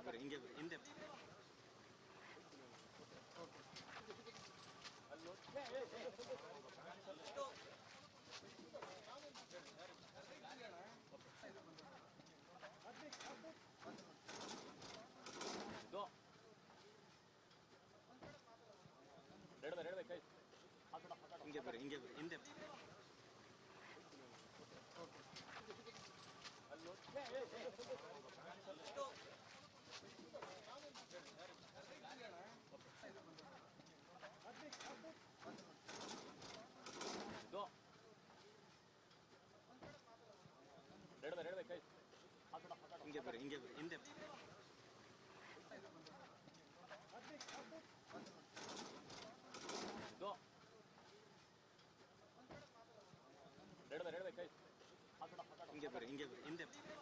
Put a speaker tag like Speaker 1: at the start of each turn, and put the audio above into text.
Speaker 1: பாரு இங்கே பாரு இந்த. இங்கே பாரு இங்கே 인계벌에 인계벌 인대벌 너. 내려봐 내려봐 인계벌에 인계벌 인대벌